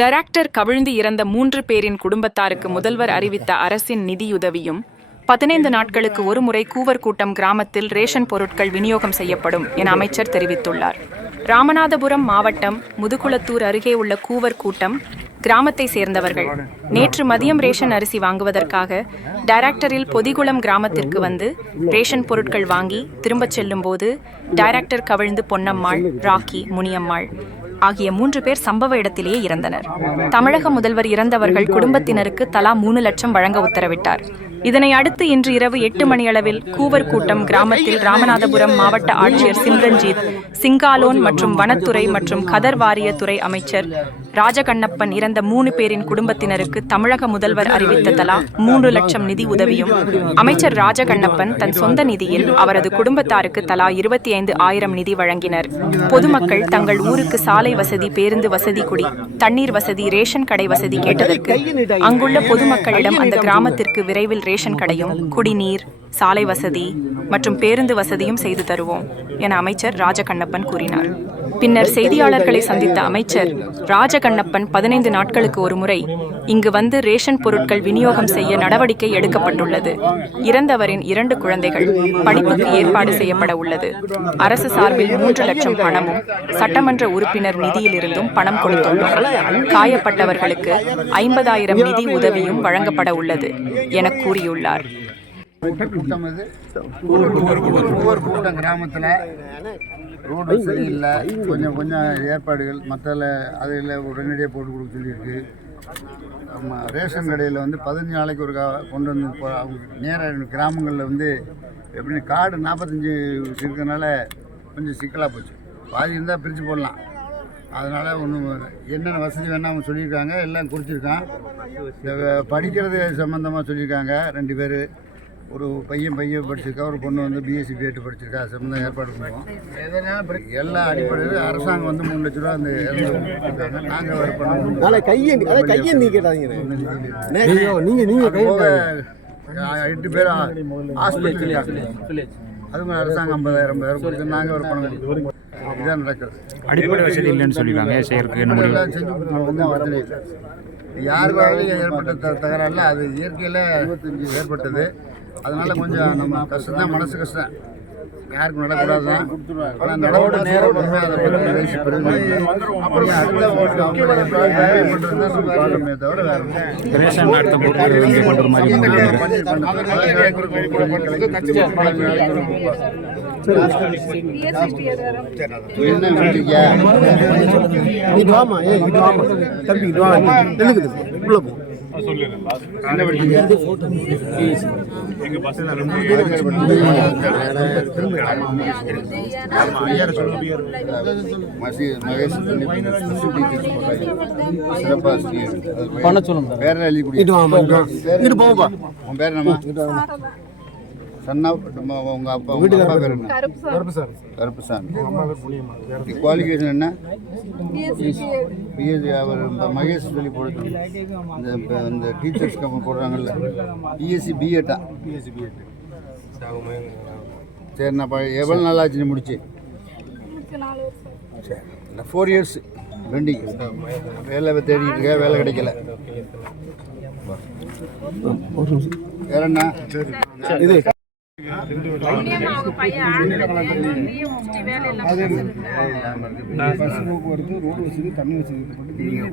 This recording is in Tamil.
டைரக்டர் கவிழ்ந்து இறந்த 3 பேரின் குடும்பத்தாருக்கு முதல்வர் அறிவித்த அரசின் நிதியுதவியும் 15 நாட்களுக்கு ஒருமுறை கூவர் கூட்டம் கிராமத்தில் ரேஷன் பொருட்கள் விநியோகம் செய்யப்படும் என அமைச்சர் தெரிவித்துள்ளார். ராமநாதபுரம் மாவட்டம் முதுகுளத்தூர் அருகே உள்ள கூவர் கூட்டம் கிராமத்தை சேர்ந்தவர்கள் நேற்று மதியம் ரேஷன் அரிசி வாங்குவதற்காக டைரக்டரில் பொதிகுளம் கிராமத்திற்கு வந்து ரேஷன் பொருட்கள் வாங்கி திரும்பச் செல்லும் போது டைரக்டர் கவிழ்ந்து பொன்னம்மாள், ராக்கி, முனியம்மாள் ஆகிய 3 பேர் சம்பவ இடத்திலேயே இறந்தனர். தமிழக முதல்வர் இறந்தவர்கள் குடும்பத்தினருக்கு தலா 3 லட்சம் வழங்க உத்தரவிட்டார். இதனை அடுத்து இன்று இரவு 8 மணியளவில் கூவர் கூட்டம் கிராமத்தில் ராமநாதபுரம் மாவட்ட ஆட்சியர் சிம்ரன்ஜீத் சிங்காலோன் மற்றும் வனத்துறை மற்றும் கதர் வாரிய துறை அமைச்சர் ராஜகண்ணப்பன் இறந்த 3 பேரின் குடும்பத்தினருக்கு தமிழக முதல்வர் அறிவித்த தலா 3 லட்சம் நிதி உதவியும் அமைச்சர் ராஜகண்ணப்பன் தன் சொந்த நிதியில் அவரது குடும்பத்தாருக்கு தலா 25,000 நிதி வழங்கினர். பொதுமக்கள் தங்கள் ஊருக்கு சாலை வசதி, பேருந்து வசதி, குடி தண்ணீர் வசதி, ரேஷன் கடை வசதி கேட்டதற்கு அங்குள்ள பொதுமக்களிடம் அந்த கிராமத்திற்கு விரைவில் ரேஷன் கடையும், குடிநீர், சாலை வசதி மற்றும் பேருந்து வசதியும் செய்து தருவோம் என அமைச்சர் ராஜகண்ணப்பன் கூறினார். பின்னர் செய்தியாளர்களை சந்தித்த அமைச்சர் ராஜகண்ணப்பன் 15 நாட்களுக்கு ஒருமுறை இங்கு வந்து ரேஷன் பொருட்கள் விநியோகம் செய்ய நடவடிக்கை எடுக்கப்பட்டுள்ளது. இறந்தவரின் 2 குழந்தைகள் படிப்புக்கு ஏற்பாடு செய்யப்பட உள்ளது. அரசு சார்பில் 3 லட்சம் பணமும் சட்டமன்ற உறுப்பினர் நிதியிலிருந்தும் பணம் கொடுத்துள்ளோம். காயப்பட்டவர்களுக்கு 50,000 நிதி உதவியும் வழங்கப்பட உள்ளது என கூறியுள்ளார். கூட்டம் கிராமத்தில் ரோடு சரியில்லை, கொஞ்சம் ஏற்பாடுகள் மற்ற அதில் உடனடியாக போட்டு கொடுக்க சொல்லியிருக்கு. ரேஷன் கடையில் வந்து 15 நாளைக்கு ஒரு கொண்டு வந்து அவங்க நேராக கிராமங்களில் வந்து எப்படின்னு கார்டு 45 இருக்கிறதுனால கொஞ்சம் சிக்கலாக போச்சு. பாதி இருந்தால் பிரித்து போடலாம். அதனால் ஒன்றும் என்னென்ன வசதி வேணால் அவங்க சொல்லியிருக்காங்க, எல்லாம் குறிச்சிருக்கான். படிக்கிறது சம்மந்தமாக சொல்லியிருக்காங்க. 2 பேர், ஒரு பையன் படிச்சிருக்கா, ஒரு பொண்ணு வந்து பிஎஸ்சி பிஎட் படிச்சிருக்கா. சம்மந்தம் ஏற்பாடு பண்ணுவோம். எல்லா அடிப்படையில் அரசாங்கம் வந்து 3 லட்ச ரூபா அந்த இருக்காங்க. நாங்கள் பண்ணுவோம். கையை நீக்கிட்டாங்க. 8 பேர் ஹாஸ்பிட்டல் அதுவும் அரசாங்கம் 50,000 பேர் கொடுத்து நாங்கள் ஒரு பணம் இதான் நடக்கிறது. அடிப்படை வசதி இல்லைன்னு சொல்லிடுறாங்க. எல்லாம் செஞ்சு பிரச்சனை இல்லை. யாருக்காவது ஏற்பட்ட தகராறுல அது இயற்கையில் ஏற்பட்டது. அதனால கொஞ்சம் நம்ம கஷ்டம், மனசு கஷ்டம். யாருக்கும் நடக்கூடாது தான். ஆனால் நடவோட நேரம் அதை பற்றி பேசி அப்புறம் அடுத்த பண்ணுறதுமே தவிர உங்க அப்பா பேர் என்ன? கருப்புசாமி. குவாலிஃபிகேஷன் என்ன? பிஎஸ்சி. அவர் மகேஷ் சொல்லி போடுறது இந்த டீச்சர்ஸ் போடுறாங்கல்ல, பிஎஸ்சி பிஎட்டா? சரி, நான் எவ்வளோ நாள் ஆச்சு முடிச்சு? 4 இயர்ஸ் பெண்டிங். வேலை தேடிட்டு இருக்க, வேலை கிடைக்கல. வேற என்ன இது? போக்குவரத்து, ரோடு வசதி, தண்ணி வசதி சொல்லிட்டீங்களா?